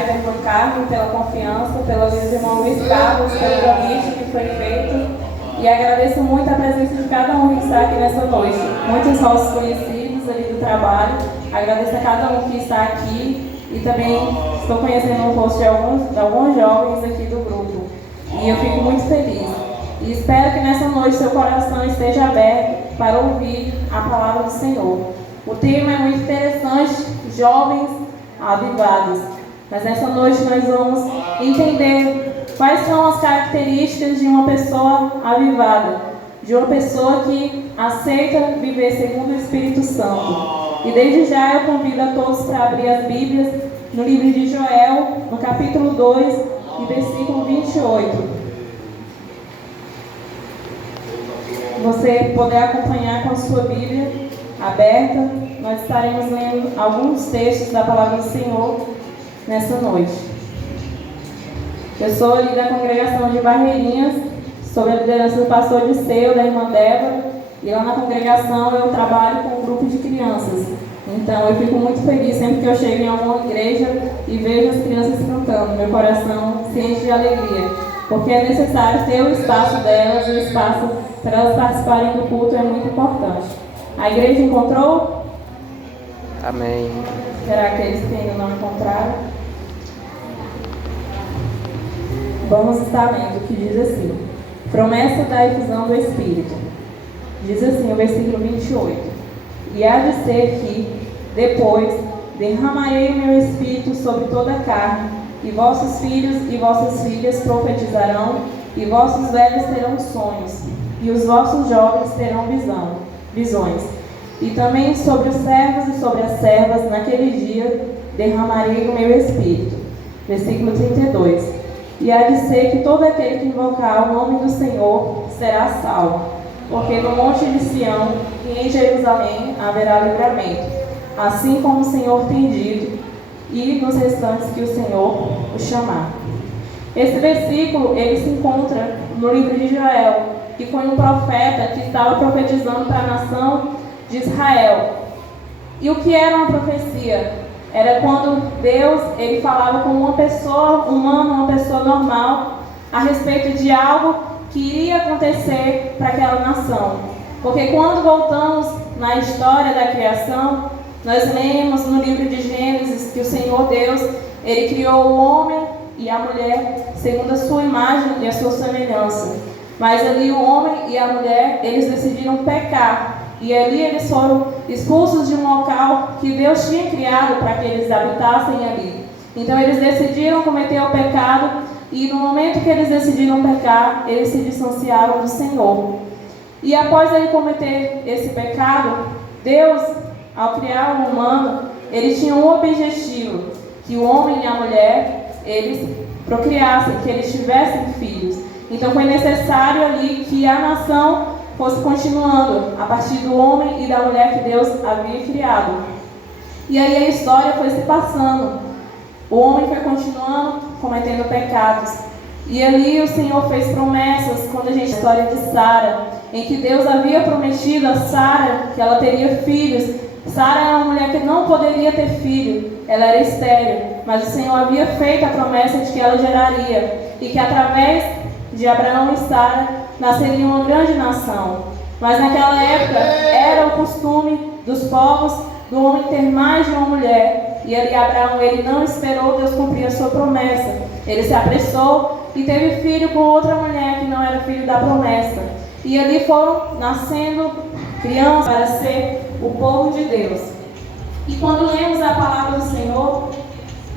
pai, pelo irmão Carlos, pela confiança, pelo irmão Luiz Carlos, pelo convite que foi feito. E agradeço muito a presença de cada um que está aqui nessa noite. Muitos nossos conhecidos ali do trabalho. Agradeço a cada um que está aqui. E também estou conhecendo o rosto de alguns jovens aqui do grupo. E eu fico muito feliz. E espero que nessa noite seu coração esteja aberto para ouvir a palavra do Senhor. O tema é muito interessante, jovens avivados. Mas nessa noite nós vamos entender quais são as características de uma pessoa avivada, de uma pessoa que aceita viver segundo o Espírito Santo. E desde já eu convido a todos para abrir as Bíblias no livro de Joel, no capítulo 2, e versículo 28. Você poder acompanhar com a sua Bíblia aberta, nós estaremos lendo alguns textos da Palavra do Senhor nessa noite. Eu sou ali da congregação de Barreirinhas, sob a liderança do pastor Disseu, da irmã Débora, e lá na congregação eu trabalho com um grupo de crianças. Então eu fico muito feliz sempre que eu chego em alguma igreja e vejo as crianças cantando. Meu coração se enche de alegria, porque é necessário ter o espaço delas, o espaço para elas participarem do culto é muito importante. A igreja encontrou? Amém. Será aqueles que ainda não encontraram? Vamos estar lendo o que diz assim: promessa da efusão do Espírito. Diz assim o versículo 28. E há de ser que, depois, derramarei o meu Espírito sobre toda a carne, e vossos filhos e vossas filhas profetizarão, e vossos velhos terão sonhos, e os vossos jovens terão visões. E também sobre os servos e sobre as servas, naquele dia, derramarei o meu Espírito. Versículo 32. E há de ser que todo aquele que invocar o nome do Senhor será salvo, porque no monte de Sião e em Jerusalém haverá livramento, assim como o Senhor tem dito, e nos restantes que o Senhor o chamar. Esse versículo, ele se encontra no livro de Joel, que foi um profeta que estava profetizando para a nação de Israel. E o que era uma profecia? Era quando Deus, ele falava com uma pessoa humana, uma pessoa normal, a respeito de algo que iria acontecer para aquela nação. Porque quando voltamos na história da criação, nós lemos no livro de Gênesis que o Senhor Deus, ele criou o homem e a mulher segundo a sua imagem e a sua semelhança. Mas ali o homem e a mulher, eles decidiram pecar. E ali eles foram expulsos de um local que Deus tinha criado para que eles habitassem ali. Então eles decidiram cometer o pecado, e no momento que eles decidiram pecar, eles se distanciaram do Senhor. E após ele cometer esse pecado, Deus, ao criar o humano, ele tinha um objetivo: que o homem e a mulher, eles procriassem, que eles tivessem filhos. Então foi necessário ali que a nação fosse continuando a partir do homem e da mulher que Deus havia criado. E aí a história foi se passando. O homem foi continuando cometendo pecados. E ali o Senhor fez promessas, quando a gente... A história de Sara, em que Deus havia prometido a Sara que ela teria filhos. Sara era uma mulher que não poderia ter filho, ela era estéril, mas o Senhor havia feito a promessa de que ela geraria, e que através de Abraão e Sara nasceria uma grande nação. Mas naquela época era o costume dos povos do homem ter mais de uma mulher. E ali Abraão, ele não esperou Deus cumprir a sua promessa. Ele se apressou e teve filho com outra mulher que não era filho da promessa. E ali foram nascendo crianças para ser o povo de Deus. E quando lemos a palavra do Senhor,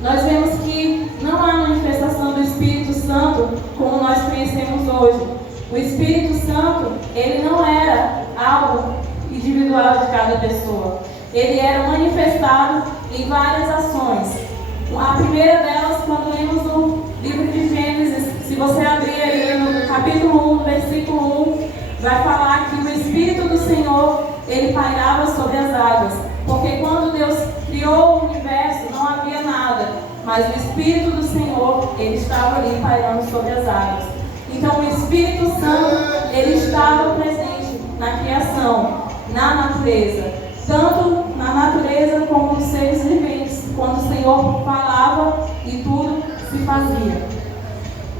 nós vemos que não há manifestação do Espírito Santo como nós conhecemos hoje. O Espírito Santo, ele não era algo individual de cada pessoa. Ele era manifestado em várias ações. A primeira delas, quando lemos no livro de Gênesis, se você abrir aí no capítulo 1, versículo 1, vai falar que o Espírito do Senhor, ele pairava sobre as águas. Porque quando Deus criou o universo, não havia nada, mas o Espírito do Senhor, ele estava ali pairando sobre as águas. Então o Espírito Santo, ele estava presente na criação, na natureza, tanto na natureza como nos seres viventes. quando o Senhor falava e tudo se fazia.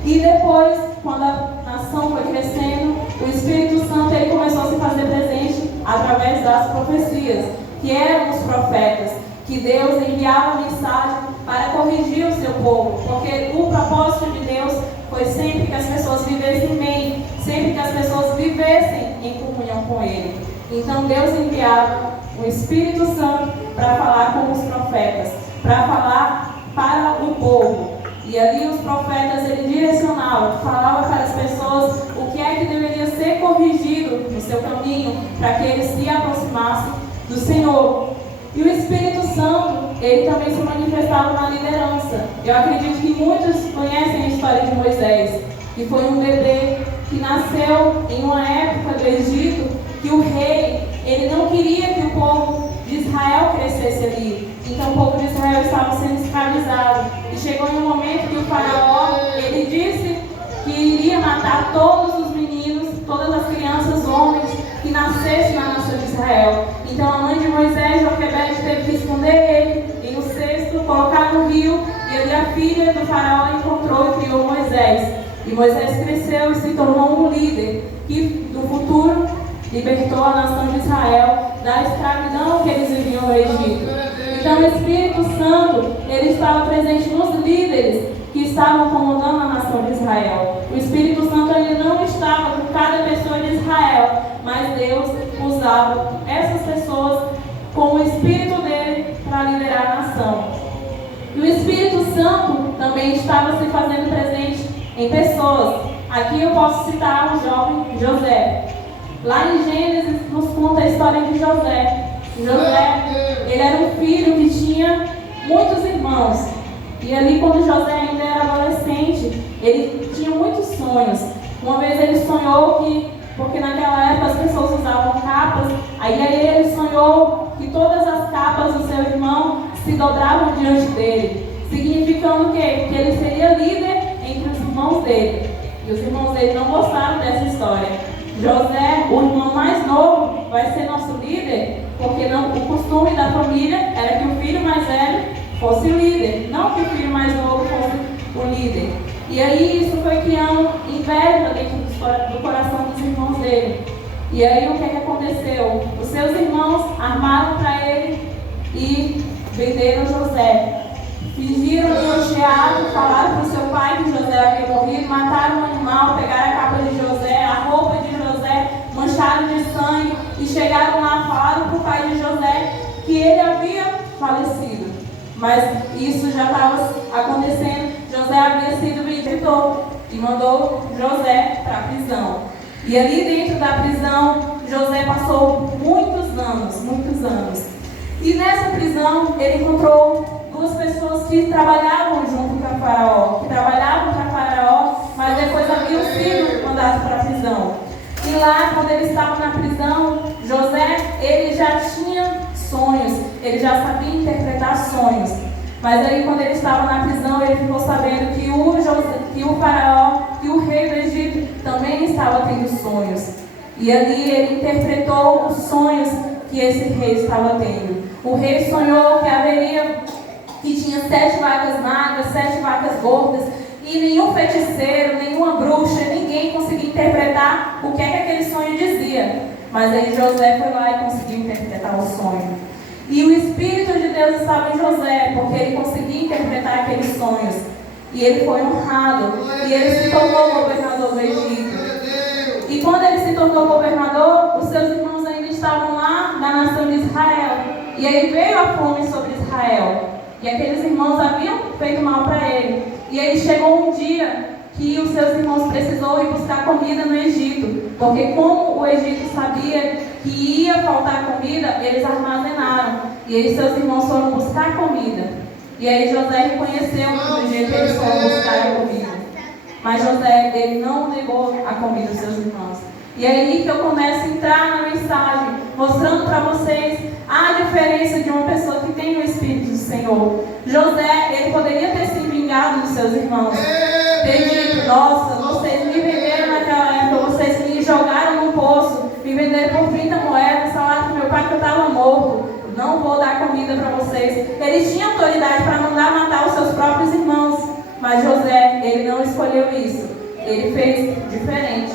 E depois, quando a nação foi crescendo, o Espírito Santo ele começou a se fazer presente através das profecias, que eram os profetas, que Deus enviava mensagem para corrigir o seu povo, porque o propósito de Deus foi sempre que as pessoas vivessem bem, sempre que as pessoas vivessem em comunhão com Ele. Então Deus enviava o Espírito Santo para falar com os profetas, para falar para o povo. E ali os profetas ele direcionavam, falava para as pessoas o que é que deveria ser corrigido no seu caminho, para que eles se aproximassem do Senhor. E o Espírito Santo, ele também se manifestava na liderança. Eu acredito que muitos conhecem a história de Moisés, que foi um bebê que nasceu em uma época do Egito, que o rei, ele não queria que o povo de Israel crescesse ali. Então o povo de Israel estava sendo escravizado. E chegou em um momento que o faraó, ele disse que iria matar todos os meninos, todas as crianças, homens, que nascessem na nação de Israel. Então a mãe de Moisés, Joquebede, teve que esconder ele em um cesto, colocar no rio, e ali a filha do faraó encontrou e criou Moisés. E Moisés cresceu e se tornou um líder que no futuro libertou a nação de Israel da escravidão que eles viviam no Egito. Então o Espírito Santo, ele estava presente nos líderes que estavam comandando a nação de Israel. O Espírito Santo ele não estava com cada pessoa de Israel, mas Deus usava essas pessoas com o Espírito dele para liderar a nação. E o Espírito Santo também estava se fazendo presente em pessoas. Aqui eu posso citar o jovem José. Lá em Gênesis nos conta a história de José. José, ele era um filho que tinha muitos irmãos. E ali quando José ainda era adolescente, ele tinha muitos sonhos. Uma vez ele sonhou que, porque naquela época as pessoas usavam capas, aí ele sonhou que todas as capas do seu irmão se dobravam diante dele, significando o quê? Que ele seria líder entre os irmãos dele. E os irmãos dele não gostaram dessa história. José, o irmão mais novo, vai ser nosso líder, porque não, o costume da família era que o filho mais velho fosse o líder, não que o filho mais novo fosse o líder. E aí isso foi criando inveja dentro do coração dos irmãos dele. E aí o que aconteceu? Os seus irmãos armaram para ele e venderam José. Fingiram elogiado, falaram para o seu pai que José havia morrido, mataram um animal, pegaram a capa de José, a roupa de José, mancharam de sangue e chegaram lá, falaram para o pai de José que ele havia falecido. Mas isso já estava acontecendo, José havia sido vendido e mandou José para a prisão. E ali dentro da prisão, José passou muitos anos. E nessa prisão, ele encontrou duas pessoas que trabalhavam junto com o faraó, mas depois haviam sido mandados para a prisão. E lá, quando ele estava na prisão, José, ele já tinha sonhos, ele já sabia interpretar sonhos. Mas aí, quando ele estava na prisão, ele ficou sabendo que o faraó, que o rei do Egito também estava tendo sonhos. E ali ele interpretou os sonhos que esse rei estava tendo. O rei sonhou que tinha 7 vacas magras, 7 vacas gordas, e nenhum feiticeiro, nenhuma bruxa, ninguém conseguia interpretar o que é que aquele sonho dizia. Mas aí José foi lá e conseguiu interpretar o sonho. E o Espírito de Deus estava em José, porque ele conseguia interpretar aqueles sonhos. E ele foi honrado, e ele se tornou governador do Egito. E quando ele se tornou governador, os seus irmãos ainda estavam lá na nação de Israel. E aí veio a fome sobre Israel. E aqueles irmãos haviam feito mal para ele. E aí chegou um dia que os seus irmãos precisou ir buscar comida no Egito. Porque como o Egito sabia que ia faltar comida, eles armazenaram. E aí seus irmãos foram buscar comida. E aí José reconheceu do jeito que eles foram buscar a comida. Mas José, ele não negou a comida dos seus irmãos. E é aí que eu começo a entrar na mensagem, mostrando para vocês a diferença de uma pessoa que tem o Espírito do Senhor. José, ele poderia ter se vingado dos seus irmãos. Ter dito, nossa, vocês me venderam naquela época, vocês me jogaram no poço, me venderam por 30 moedas, falaram para meu pai que eu estava morto. Não não vou dar comida para vocês. Ele tinha autoridade para mandar matar os seus próprios irmãos. Mas José, ele não escolheu isso. Ele fez diferente.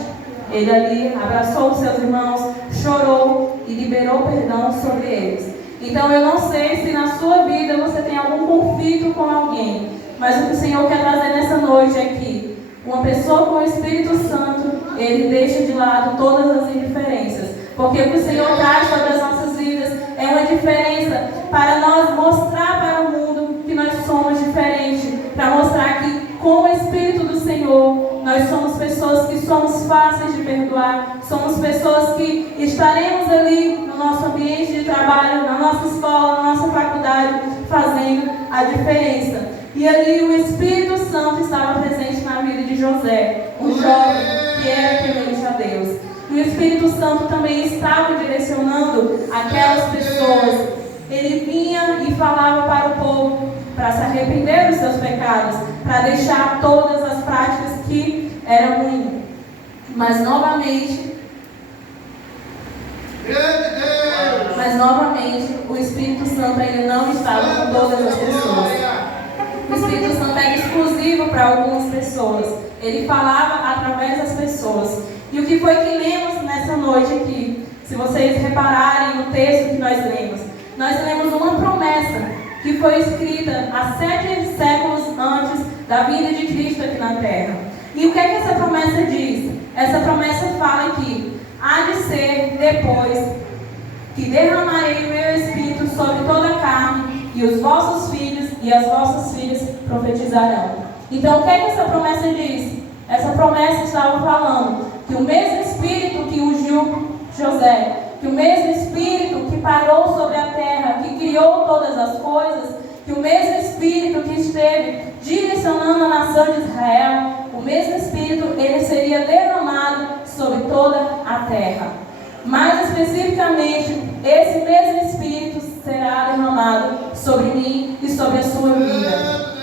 Ele ali abraçou os seus irmãos, chorou e liberou perdão sobre eles. Então eu não sei se na sua vida você tem algum conflito com alguém, mas o que o Senhor quer trazer nessa noite é que uma pessoa com o Espírito Santo, ele deixa de lado todas as indiferenças. Porque o que o Senhor traz sobre as nossas vidas é uma diferença para nós mostrar para o mundo que nós somos diferentes, para mostrar que com o Espírito do Senhor, nós somos pessoas que somos fáceis de perdoar, somos pessoas que estaremos ali no nosso ambiente de trabalho, na nossa escola, na nossa faculdade, fazendo a diferença. E ali o Espírito Santo estava presente na vida de José, um jovem que era temente a Deus. E o Espírito Santo também estava direcionando aquelas pessoas. Ele vinha e falava para o povo para se arrepender dos seus pecados, para deixar todas as práticas que eram ruins. Mas novamente, o Espírito Santo ainda não estava com todas as pessoas. O Espírito Santo era exclusivo para algumas pessoas. Ele falava através das pessoas. E o que foi que lemos nessa noite aqui? Se vocês repararem no texto que nós lemos uma promessa que foi escrita há 7 séculos antes da vinda de Cristo aqui na Terra. E o que é que essa promessa diz? Essa promessa fala que há de ser depois que derramarei o meu Espírito sobre toda a carne, e os vossos filhos e as vossas filhas profetizarão. Então o que é que essa promessa diz? Essa promessa estava falando que o mesmo Espírito que ungiu José, que o mesmo Espírito que parou sobre a terra, que criou todas as coisas, que o mesmo Espírito que esteve direcionando a nação de Israel, o mesmo Espírito, ele seria derramado sobre toda a terra. Mais especificamente, esse mesmo Espírito será derramado sobre mim e sobre a sua vida.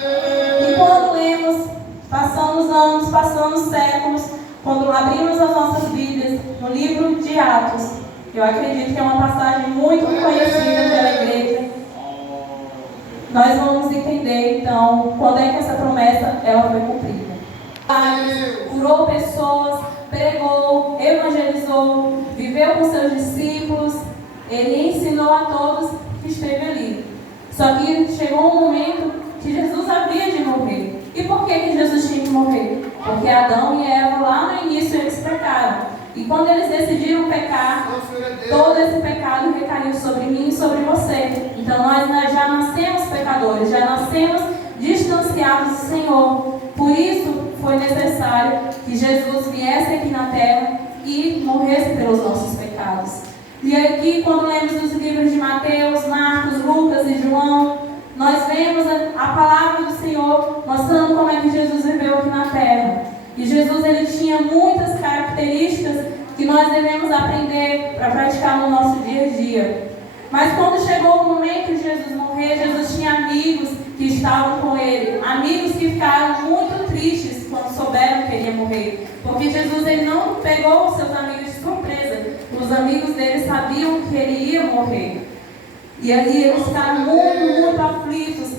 E quando lemos, passamos anos, passamos séculos, quando abrimos as nossas Bíblias no livro de Atos, eu acredito que é uma passagem muito conhecida pela igreja. Nós vamos entender, então, quando é que essa promessa ela foi cumprida. Curou pessoas, pregou, evangelizou, viveu com seus discípulos, ele ensinou a todos que esteve ali. Só que chegou um momento que Jesus havia de morrer. E por que Jesus tinha que morrer? Porque Adão e Eva, lá no início, eles pecaram. E quando eles decidiram pecar, todo esse pecado recaiu sobre mim e sobre você. Então nós já nascemos pecadores, já nascemos distanciados do Senhor. Por isso foi necessário que Jesus viesse aqui na terra e morresse pelos nossos pecados. E aqui, quando lemos os livros de Mateus, Marcos, Lucas e João, nós vemos a palavra do Senhor mostrando como é que Jesus viveu aqui na terra. E Jesus, ele tinha muitas características que nós devemos aprender para praticar no nosso dia a dia. Mas quando chegou o momento de Jesus morrer, Jesus tinha amigos que estavam com ele. Amigos que ficaram muito tristes quando souberam que ele ia morrer. Porque Jesus, ele não pegou os seus amigos de surpresa. Os amigos dele sabiam que ele ia morrer. E ali eles ficaram muito aflitos.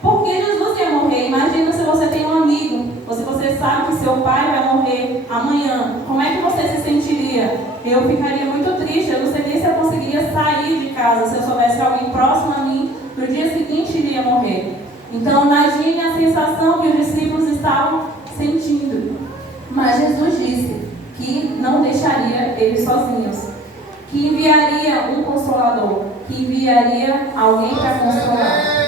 Porque Jesus ia morrer. Imagina se você tem um amigo, ou se você sabe que seu pai vai morrer amanhã. Como é que você se sentiria? Eu ficaria muito triste. Eu não sei nem se eu conseguiria sair de casa se eu soubesse que alguém próximo a mim no dia seguinte iria morrer. Então imagine a sensação que os discípulos estavam sentindo. Mas Jesus disse que não deixaria eles sozinhos, que enviaria um consolador, que enviaria alguém para consolar.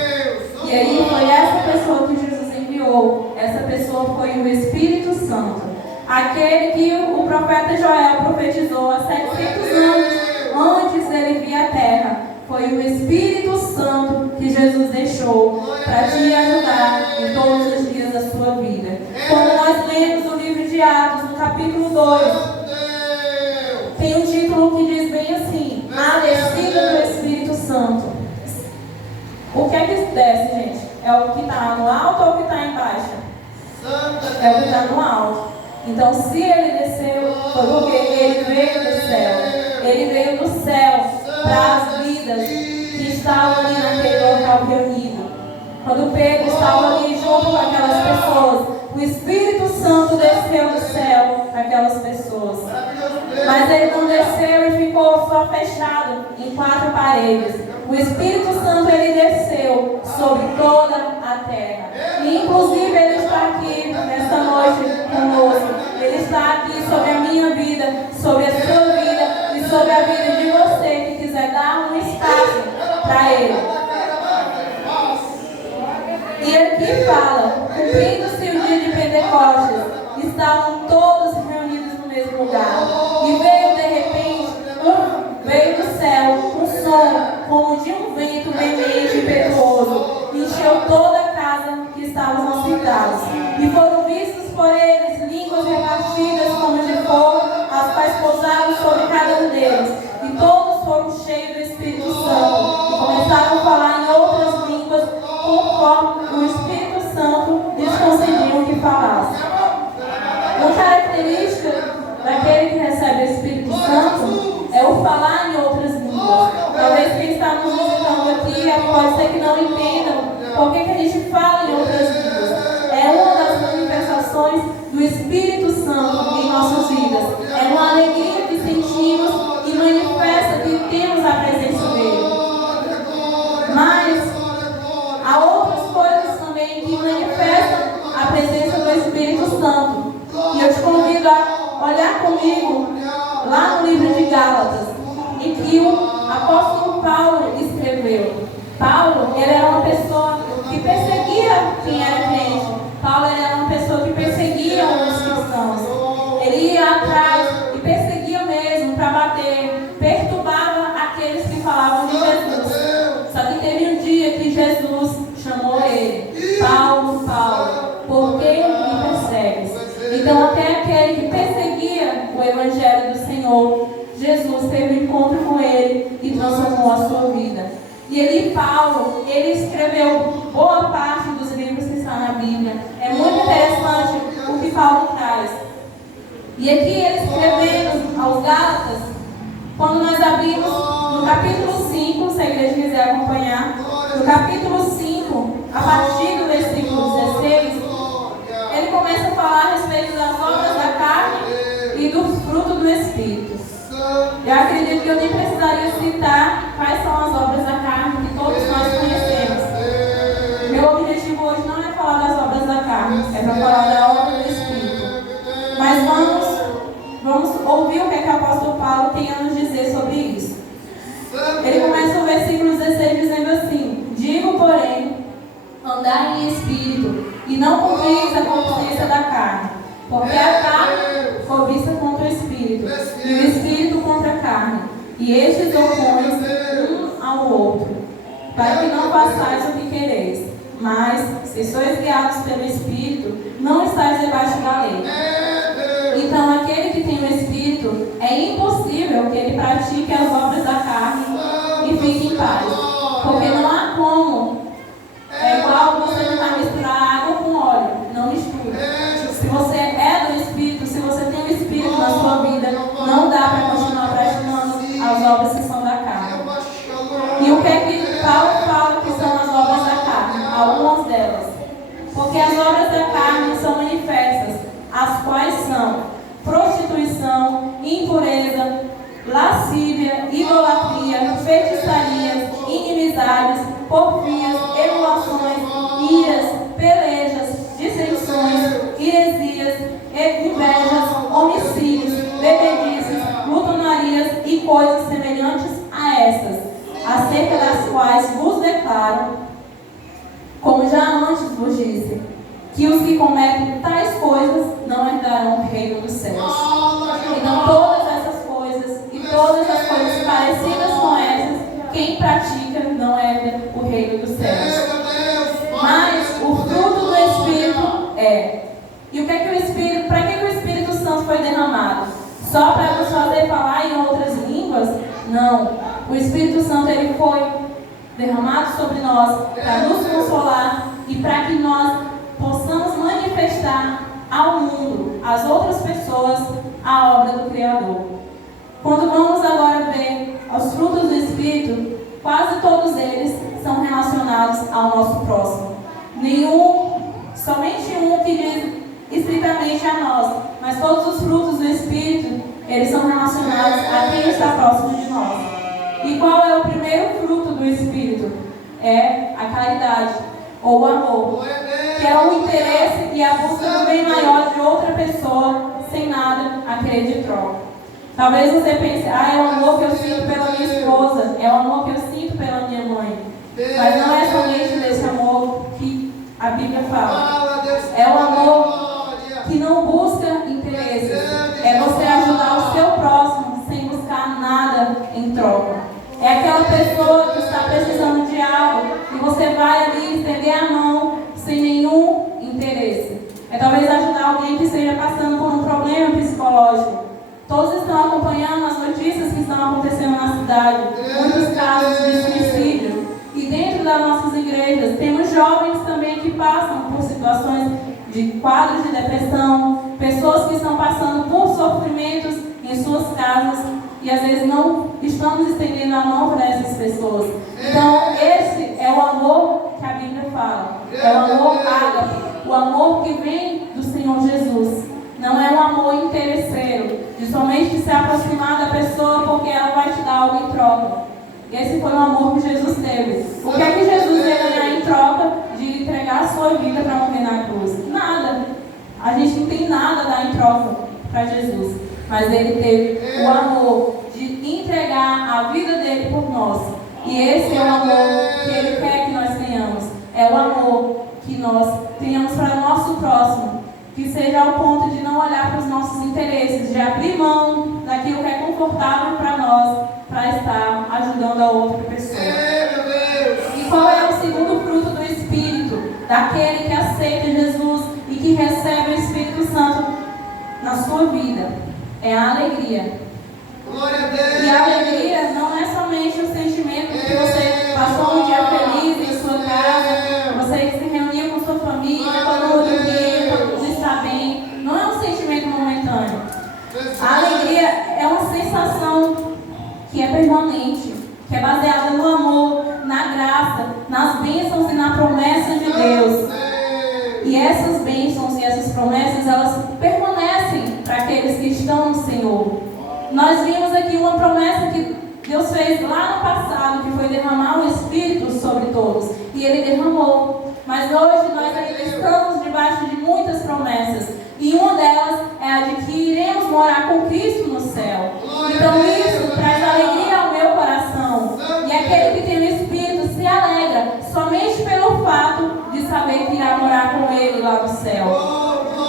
E aí foi essa pessoa que Jesus enviou. Essa pessoa foi o Espírito Santo, aquele que o profeta Joel profetizou há 700 anos antes dele vir à terra. Foi o Espírito Santo que Jesus deixou para te ajudar em todos os dias da sua vida. Quando nós lemos o livro de Atos, no capítulo 2, tem um título que diz bem assim: A descida do Espírito Santo. O que é que desce, gente? É o que está no alto ou o que está embaixo? É o que está no alto. Então, se ele desceu, foi porque ele veio do céu. Ele veio do céu para as vidas que estavam ali naquele local reunido. Quando Pedro estava ali junto com aquelas pessoas, o Espírito Santo desceu do céu para aquelas pessoas. Mas ele não desceu e ficou só fechado em 4 paredes. O Espírito Santo, ele desceu sobre toda a terra. E inclusive ele está aqui nesta noite conosco. Ele está aqui sobre a minha vida, sobre a sua vida e sobre a vida de você que quiser dar um espaço para ele. E aqui fala, cumprindo-se o dia de Pentecostes, estavam todos reunidos no mesmo lugar. E veio de repente, veio do céu um som como de um vento veemente e impetuoso, encheu toda a casa que estavam hospitados. E foram vistos por eles línguas repartidas como de fogo, as quais pousaram sobre cada um deles. E todos foram cheios do Espírito Santo e começaram a falar em outras línguas, conforme o Espírito Santo lhes concedia que falasse. Uma característica daquele que recebe o Espírito Santo é o falar em outras línguas. Talvez quem está nos visitando aqui pode ser que não entendam por que a gente fala em outras línguas. É uma das manifestações do Espírito Santo em nossas vidas. É uma alegria que sentimos e manifesta que temos a presença dele. Mas há outras coisas também que manifestam a presença do Espírito Santo. E eu te convido a olhar comigo lá no livro de Gálatas, em que o apóstolo Paulo escreveu. Paulo, ele era uma pessoa que perseguia quem era crente. Paulo era uma pessoa que perseguia os cristãos. Ele ia atrás e perseguia mesmo para bater, perturbava aqueles que falavam de Jesus. Só que teve um dia que Jesus chamou ele: Paulo, Paulo, por que me persegues? Então até aquele que perseguia o Evangelho do Senhor, Jesus teve um encontro com ele e transformou a sua vida. E ali Paulo, ele escreveu boa parte dos livros que estão na Bíblia. É muito interessante o que Paulo traz. E aqui ele escrevendo aos Gálatas, quando nós abrimos no capítulo 5, se a igreja quiser acompanhar, no capítulo 5, a partir do versículo 16, ele começa a falar a respeito das obras da carne e do fruto do Espírito. Eu acredito que eu nem precisaria citar quais são as obras da carne que todos nós conhecemos. Meu objetivo hoje não é falar das obras da carne, é para falar da obra do Espírito. Mas vamos ouvir o que o apóstolo Paulo tem a nos dizer sobre isso. Ele começa o versículo 16 dizendo assim: digo, porém, andai em espírito, e não cumpris a consciência da carne, porque a carne cobiça contra o espírito, e o espírito contra a carne, e estes opõem um ao outro, para que não façais o que quereis. Mas, se sois guiados pelo Espírito, não estáis debaixo da lei. Então, aquele que tem o Espírito, é impossível que ele pratique as obras da carne e fique em paz. Porque não há como. É igual você tentar misturar água com óleo. Não mistura. Se você é do Espírito, se você tem o Espírito na sua vida, não dá para continuar praticando as obras que são da carne. E o que é que Paulo fala que são as obras da carne? Algumas delas. Porque as obras da carne são manifestas, as quais são prostituição, impureza, lascívia, idolatria, feitiçarias, inimizades, porfias, emulações, iras, pelejas, dissensões, heresias, invejas, homicídios, bebedices, glutonarias e coisas semelhantes a estas, acerca das quais vos declaro, como já antes vos disse, que os que cometem tais coisas não herdarão o reino dos céus. Então todas essas coisas e todas as coisas parecidas com essas, quem pratica não herda o reino dos céus. Mas o fruto do Espírito é. E o que é que o Espírito, para que o Espírito Santo foi derramado? Só para nos fazer falar em outras línguas? Não. O Espírito Santo ele foi derramado sobre nós para nos consolar e para que nós possamos manifestar ao mundo, às outras pessoas, a obra do Criador. Quando vamos agora ver os frutos do Espírito, quase todos eles são relacionados ao nosso próximo. Somente um que diz estritamente a nós, mas todos os frutos do Espírito, eles são relacionados a quem está próximo de nós. E qual é o primeiro fruto do Espírito? É a caridade, ou o amor, que é o interesse e a busca do bem maior de outra pessoa, sem nada a querer de troca. Talvez você pense, é o amor que eu sinto pela minha esposa, é o amor que eu sinto pela minha mãe. Mas não é somente desse amor que a Bíblia fala. É o amor que não busca interesses. É você ajudar o seu próximo sem buscar nada em troca. É aquela pessoa que está precisando de algo e você vai ali estender a mão sem nenhum interesse. É talvez ajudar alguém que esteja passando por um problema psicológico. Todos estão acompanhando as notícias que estão acontecendo na cidade. Muitos casos de suicídio. E dentro das nossas igrejas, temos jovens também que passam por situações de quadros de depressão, pessoas que estão passando por sofrimentos em suas casas e às vezes não estamos estendendo a mão para essas pessoas. Então, esse é o amor que a Bíblia fala. É o amor ágape, o amor que vem do Senhor Jesus. Não é um amor interesseiro, de somente se aproximar da pessoa porque ela vai te dar algo em troca. Esse foi o amor que Jesus teve. O que é que Jesus ia ganhar em troca de entregar a sua vida para morrer na cruz? Nada. A gente não tem nada a dar em troca para Jesus. Mas ele teve o amor de entregar a vida dele por nós. E esse é o amor que ele quer que nós tenhamos. É o amor que nós tenhamos para o nosso próximo. Que seja ao ponto de não olhar para os nossos interesses, de abrir mão daquilo que é confortável para nós, para estar ajudando a outra pessoa. E qual é o segundo fruto do Espírito? Daquele que aceita Jesus e que recebe o Espírito Santo na sua vida. É a alegria. Glória a Deus. E a alegria não é somente o sentimento que você passou um dia feliz em sua casa, você se reuniu com sua família, todo mundo ria, todo mundo está bem. Não é um sentimento momentâneo. A alegria é uma sensação que é permanente, que é baseada no amor, na graça, nas bênçãos e na promessa de Deus. E essas bênçãos e essas promessas, elas permanecem para aqueles que estão no Senhor. Nós vimos aqui uma promessa que Deus fez lá no passado, que foi derramar o Espírito sobre todos. E Ele derramou. Mas hoje nós ainda estamos debaixo de muitas promessas. E uma delas é a de que iremos morar com Cristo no céu. Então isso traz alegria ao meu coração. E aquele que tem o Espírito se alegra somente pelo fato de saber que irá morar com Ele lá no céu.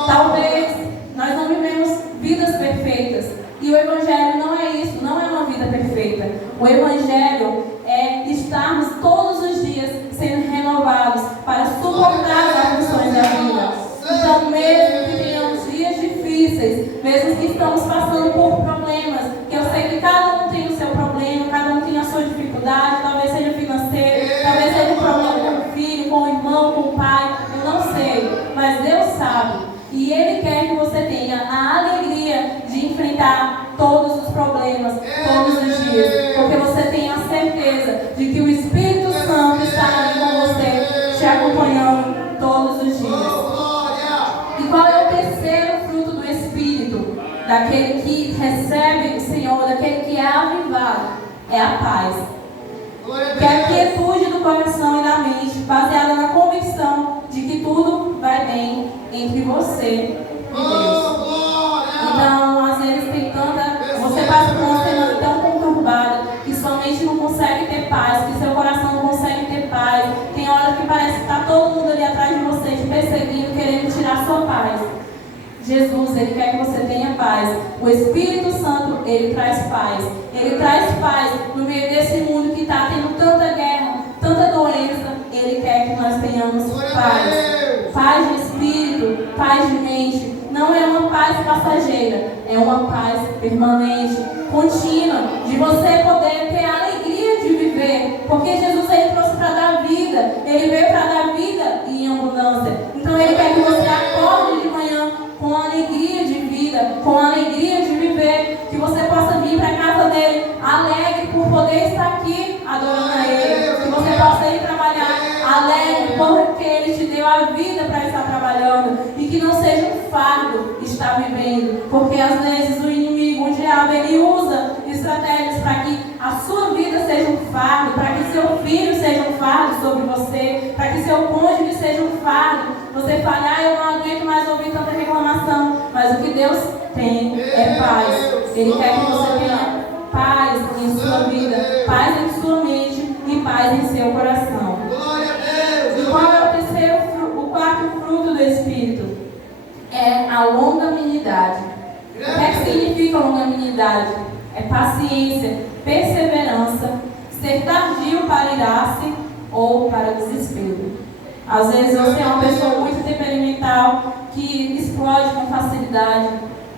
Talvez nós não vivemos vidas perfeitas. E o Evangelho não é isso, não é uma vida perfeita. O Evangelho é estarmos todos os dias sendo renovados para suportar as aflições da vida. Então, mesmo que tenhamos dias difíceis, mesmo que estamos passando por problemas, que eu sei que cada um tem o seu problema, cada um tem a sua dificuldade, talvez seja financeiro, talvez seja um problema com o filho, com o irmão, com o pai, eu não sei, mas Deus sabe. E Ele quer que você tenha a alegria de enfrentar todos os problemas, todos os dias. Porque você tem a certeza de que o Espírito Santo está ali com você, te acompanhando todos os dias. E qual é o terceiro fruto do Espírito? Daquele que recebe o Senhor, daquele que é avivado, é a paz. Que é a quietude do coração e da mente, baseada na convicção de que tudo vai bem entre você e Deus. Então, às vezes tem você passa por uma semana tão conturbada que sua mente não consegue ter paz, que seu coração não consegue ter paz. Tem horas que parece que está todo mundo ali atrás de você, te perseguindo, querendo tirar sua paz. Jesus, Ele quer que você tenha paz. O Espírito Santo, Ele traz paz. Ele traz paz no meio desse mundo que está tendo tanta guerra, tanta doença. Ele quer que nós tenhamos paz. Paz de espírito, paz de mente. Não é uma paz passageira, é uma paz permanente, contínua, de você poder ter a alegria de viver. Porque Jesus, Ele trouxe para dar vida. Ele veio para dar vida em abundância. Então Ele quer que você acorde de manhã com alegria de vida, com alegria de viver, que você possa vir para a casa dele alegre por poder estar aqui adorando a alegre porque Ele te deu a vida para estar trabalhando, e que não seja um fardo estar vivendo, porque às vezes o inimigo, o diabo, ele usa estratégias para que a sua vida seja um fardo, para que seu filho seja um fardo sobre você, para que seu cônjuge seja um fardo. Você fala, eu não aguento mais ouvir tanta reclamação, mas o que Deus tem é paz. Ele quer que você tenha paz em sua vida, paz em sua mente e paz em seu coração. E qual é o quarto fruto do Espírito? É a longanimidade. O que significa longanimidade? É paciência, perseverança, ser tardio para irar-se ou para desespero. Às vezes você é uma pessoa muito temperamental, que explode com facilidade,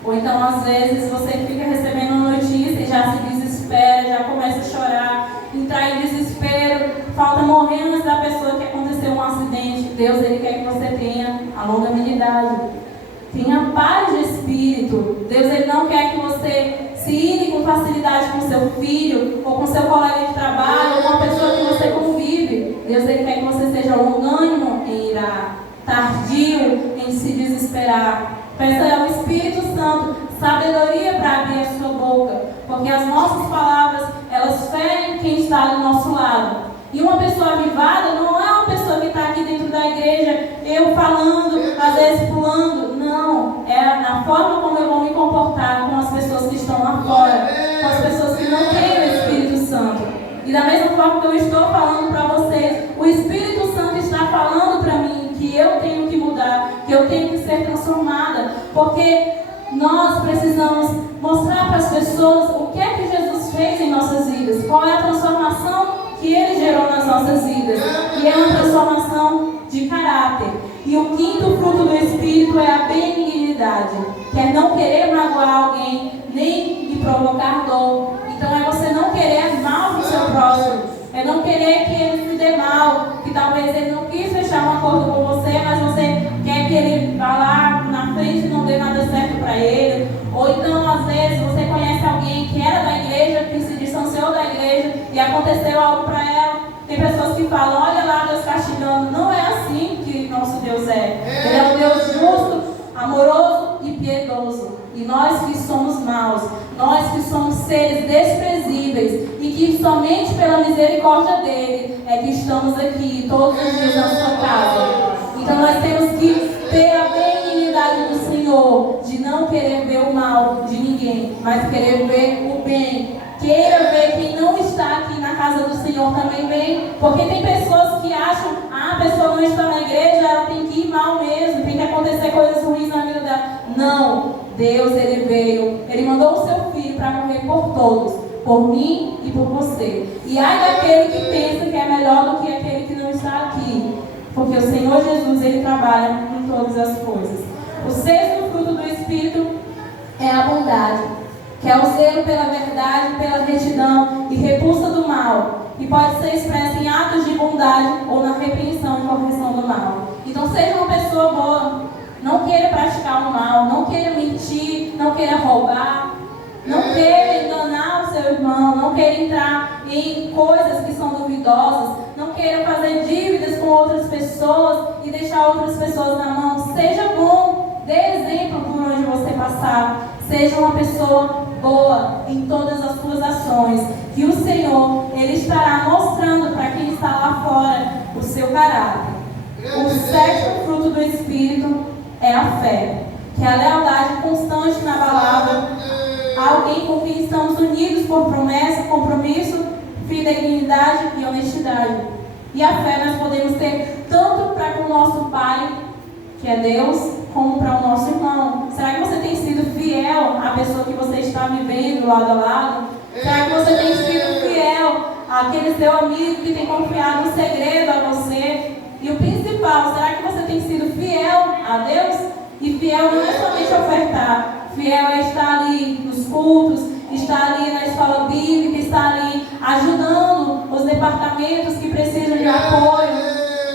ou então às vezes você fica recebendo uma notícia e já se desespera, já começa a chorar, entrar em desespero, falta morrer antes da pessoa que aconteceu um acidente. Deus, Ele quer que você tenha a longanimidade, tenha paz de espírito. Deus, Ele não quer que você se ire com facilidade com seu filho, ou com seu colega de trabalho, ou com a pessoa que você convive. Deus, Ele quer que você seja longânimo em irar, tardio em se desesperar. Peça ao Espírito Santo sabedoria para abrir a sua boca, porque as nossas palavras, elas ferem quem está do nosso lado. E uma pessoa avivada não é uma pessoa que está aqui dentro da igreja, eu falando, às vezes pulando. Não, é na forma como eu vou me comportar com as pessoas que estão lá fora, com as pessoas que não têm o Espírito Santo. E da mesma forma que eu estou falando para vocês, o Espírito Santo está falando para mim que eu tenho que mudar, que eu tenho que ser transformada, porque nós precisamos mostrar para as pessoas o que é que Jesus fez em nossas vidas, qual é a transformação que Ele gerou nas nossas vidas, e é uma transformação de caráter. E o quinto fruto do Espírito é a benignidade, que é não querer magoar alguém, nem lhe provocar dor. Então é você não querer mal para o seu próximo, é não querer que ele se dê mal, que talvez ele não quis fechar um acordo com você, mas você quer que ele vá lá na frente e não dê nada certo para ele. Ou então, às vezes, você conhece alguém que era da igreja, que se distanciou da igreja e aconteceu algo para ela. Tem pessoas que falam, olha lá Deus castigando. Não é assim que nosso Deus é. Ele é um Deus justo, amoroso e piedoso. E nós que somos maus, nós que somos seres desprezíveis e que somente pela misericórdia dele é que estamos aqui todos os dias na sua casa. Então nós temos que ter a benignidade do Senhor, de não querer ver o mal de ninguém, mas querer ver o bem. Queira ver quem não está aqui na casa do Senhor também bem, porque tem pessoas que acham, a pessoa não está na igreja, ela tem que ir mal mesmo, tem que acontecer coisas ruins na vida dela. Não, Deus, Ele veio, Ele mandou o seu Filho para morrer por todos, por mim e por você. E ai daquele que pensa que é melhor do que aquele que não está aqui, porque o Senhor Jesus, Ele trabalha em todas as coisas. O sexto fruto do Espírito é a bondade, que é o zelo pela verdade, pela retidão e repulsa do mal, e pode ser expressa em atos de bondade ou na repreensão e correção do mal. Então seja uma pessoa boa, não queira praticar o mal, não queira mentir, não queira roubar, não queira enganar o seu irmão, não queira entrar em coisas que são duvidosas, não queira fazer dívidas com outras pessoas e deixar outras pessoas na mão. Seja bom, dê exemplo por onde você passar. Seja uma pessoa boa em todas as suas ações, que o Senhor, Ele estará mostrando para quem está lá fora o seu caráter. O sétimo fruto do Espírito é a fé, que é a lealdade constante na palavra, alguém com quem estamos unidos por promessa, compromisso, fidelidade e honestidade. E a fé nós podemos ter tanto para com o nosso Pai, que é Deus, como para o nosso irmão. Será que você tem sido fiel à pessoa que você está vivendo lado a lado? Será que você tem sido fiel àquele seu amigo que tem confiado um segredo a você? E o principal, será que você tem sido fiel a Deus? E fiel não é somente ofertar, fiel é estar ali nos cultos, estar ali na escola bíblica, estar ali ajudando os departamentos que precisam de apoio,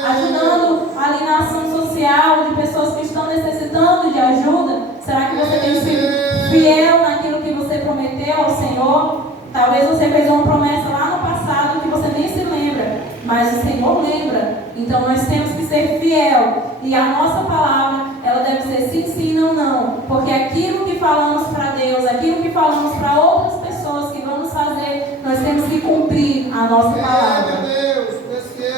ajudando ali na ação social de pessoas que estão necessitando de ajuda. Será que você tem sido fiel naquilo que você prometeu ao Senhor? Talvez você fez uma promessa lá no passado que você nem se lembra, mas o Senhor lembra. Então Então nós temos que ser fiel. E a nossa palavra, ela deve ser sim, sim, não, não. Porque aquilo que falamos para Deus, aquilo que falamos para outras pessoas que vamos fazer, nós temos que cumprir a nossa palavra.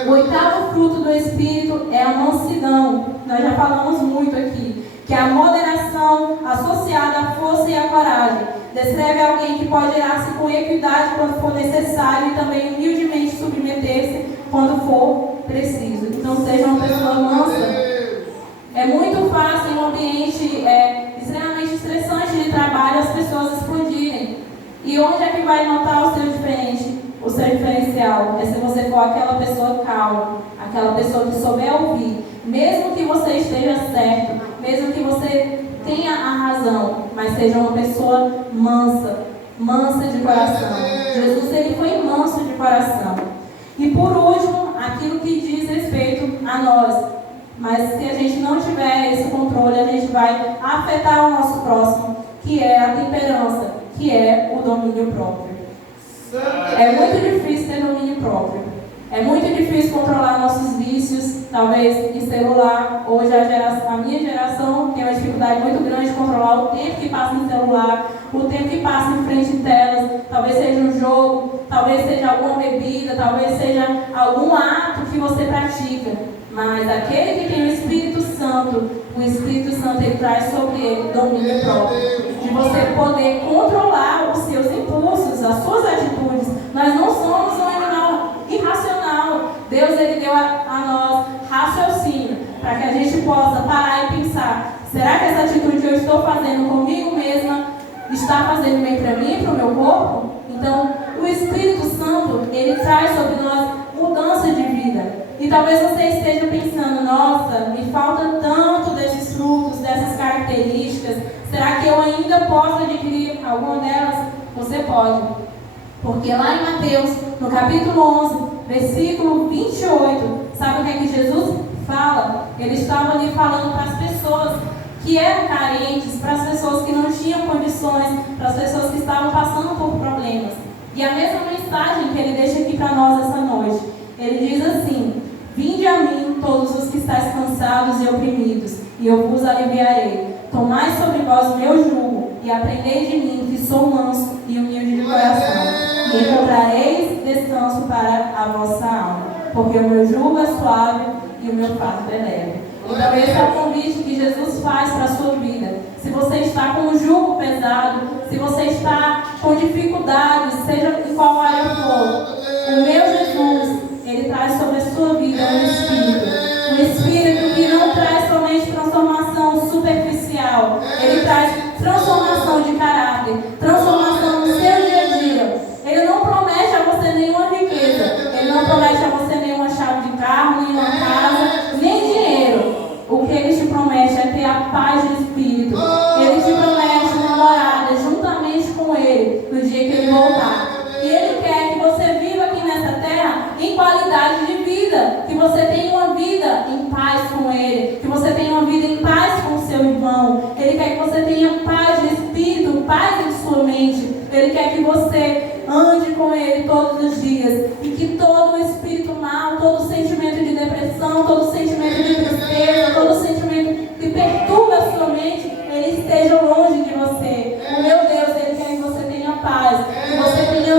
O oitavo fruto do Espírito é a mansidão. Nós já falamos muito aqui. Que é a moderação associada à força e à coragem. Descreve alguém que pode irar-se com equidade quando for necessário e também humildemente submeter-se quando for preciso. Então seja uma pessoa mansa. É muito fácil em um ambiente extremamente estressante de trabalho as pessoas explodirem. E onde é que vai notar o seu diferencial? É se você for aquela pessoa calma, aquela pessoa que souber ouvir. Mesmo que você esteja certo, mesmo que você tenha a razão, mas seja uma pessoa mansa, mansa de coração. Jesus, ele foi manso de coração. E por último, aquilo que diz respeito a nós. Mas se a gente não tiver esse controle, a gente vai afetar o nosso próximo, que é a temperança, que é o domínio próprio. É muito difícil ter domínio próprio. É muito difícil controlar nossos vícios, talvez em celular. Hoje a minha geração tem uma dificuldade muito grande de controlar o tempo que passa em celular, o tempo que passa em frente de telas. Talvez seja um jogo, talvez seja alguma bebida, talvez seja algum ato que você pratica. Mas aquele que tem o Espírito Santo ele traz sobre ele domínio próprio. De você poder controlar os seus impulsos, as suas atitudes. Nós não somos um animal irracional. Deus, ele deu a nós raciocínio, para que a gente possa parar e pensar: será que essa atitude que eu estou fazendo comigo mesma está fazendo bem para mim e para o meu corpo? Então, o Espírito Santo, ele traz sobre nós mudança de vida. E talvez você esteja pensando: nossa, me falta tanto desses frutos, dessas características. Será que eu ainda posso adquirir alguma delas? Você pode. Porque lá em Mateus, no capítulo 11, versículo 28, sabe o que é que Jesus fala? Ele estava ali falando para as pessoas que eram carentes, para as pessoas que não tinham condições, para as pessoas que estavam passando por problemas. E a mesma mensagem que ele deixa aqui para nós essa noite. Ele diz assim: vinde a mim todos os que estáis cansados e oprimidos, e eu vos aliviarei. Tomai sobre vós o meu jugo, e aprendei de mim, que sou manso e humilde de coração, e encontrareis descanso para a vossa alma, porque o meu jugo é suave e o meu fardo é leve. Então esse é o convite que Jesus faz para a sua vida. Se você está com um jugo pesado, se você está com dificuldades, seja em qual área for, o meu Jesus, ele traz sobre a sua vida um Espírito que não traz somente transformação superficial, ele traz transformação de caráter, transformação no seu dia a dia. Ele não promete a você nenhuma riqueza, ele não promete a você nenhuma chave de carro, nenhuma casa, nem dinheiro. O que ele te promete é ter a paz do Espírito. Ele te promete uma morada juntamente com ele no dia que ele voltar. E ele quer que você viva aqui nessa terra em qualidade de vida, que você tenha uma vida em paz com ele, que você tenha uma vida em paz com o seu irmão. Ele quer que você tenha paz de espírito, paz em sua mente. Ele quer que você ande com ele todos os dias e que todo o espírito mal, todo sentimento de depressão, todo sentimento de tristeza, todo sentimento que perturba a sua mente, ele esteja longe de você. O meu Deus, ele quer que você tenha paz, que você tenha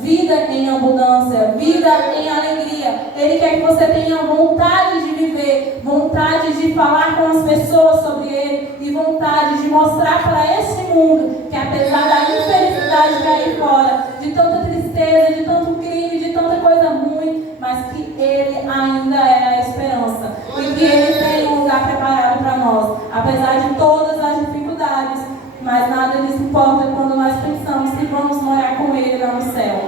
vida em abundância, vida em alegria. Ele quer que você tenha vontade de viver, vontade de falar com as pessoas sobre ele e vontade de mostrar para esse mundo que, apesar da infelicidade que há aí fora, de tanta tristeza, de tanto crime, de tanta coisa ruim, mas que ele ainda é a esperança e que ele tem um lugar preparado para nós, apesar de todas as dificuldades. Mas nada lhes importa quando nós pensamos que vamos morar com ele lá no céu.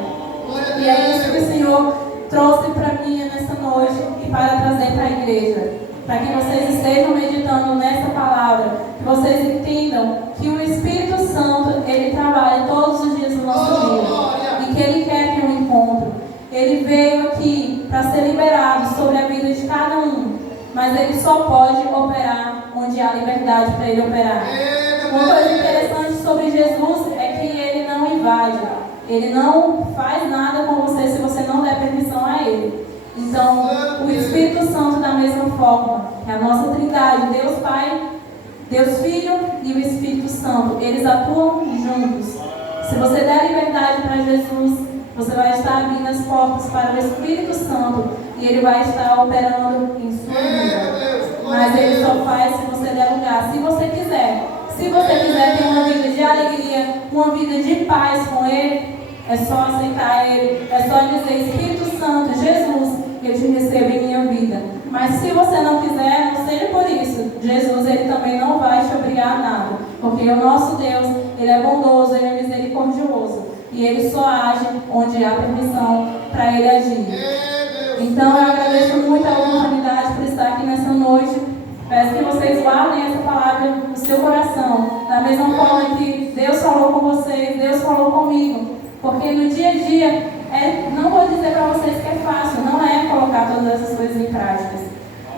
E é isso que o Senhor trouxe para mim nessa noite e para trazer para a igreja. Para que vocês estejam meditando nessa palavra, que vocês entendam que o Espírito Santo, ele trabalha todos os dias do nosso dia. E que ele quer ter um encontro. Ele veio aqui para ser liberado sobre a vida de cada um. Mas ele só pode operar onde há liberdade para ele operar. Uma coisa interessante sobre Jesus é que ele não invade. Ele não faz nada com você se você não der permissão a ele. Então, o Espírito Santo, da mesma forma, é a nossa Trindade, Deus Pai, Deus Filho e o Espírito Santo, eles atuam juntos. Se você der liberdade para Jesus, você vai estar abrindo as portas para o Espírito Santo e ele vai estar operando em sua vida. Mas ele só faz se você der lugar, se você quiser. Se você quiser ter uma vida de alegria, uma vida de paz com ele, é só aceitar ele, é só dizer: Espírito Santo, Jesus, eu te recebo em minha vida. Mas se você não quiser, não seja por isso. Jesus, ele também não vai te obrigar a nada. Porque o nosso Deus, ele é bondoso, ele é misericordioso. E ele só age onde há permissão para ele agir. Então eu agradeço muito a oportunidade por estar aqui nessa noite. Peço que vocês guardem essa palavra no seu coração. Da mesma forma que Deus falou com vocês, Deus falou comigo. Porque no dia a dia, não vou dizer para vocês que é fácil, não é colocar todas essas coisas em práticas.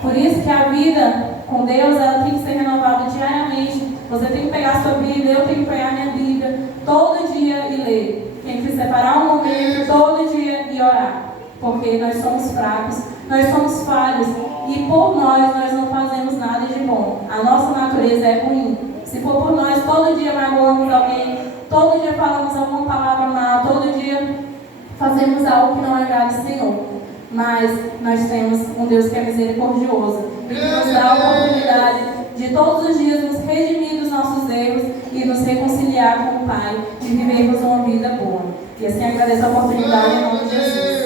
Por isso que a vida com Deus, ela tem que ser renovada diariamente. Você tem que pegar a sua Bíblia, eu tenho que pegar a minha Bíblia todo dia e ler. Tem que separar um momento todo dia e orar. Porque nós somos fracos, nós somos falhos e por nós não fazemos nada de bom. A nossa natureza é ruim. Se for por nós, todo dia magoamos alguém, todo dia falamos alguma palavra mal, todo dia fazemos algo que não agrada ao Senhor. Mas nós temos um Deus que é misericordioso e que nos dá a oportunidade de todos os dias nos redimir dos nossos erros e nos reconciliar com o Pai e vivermos uma vida boa. E assim agradeço a oportunidade em nome de Jesus.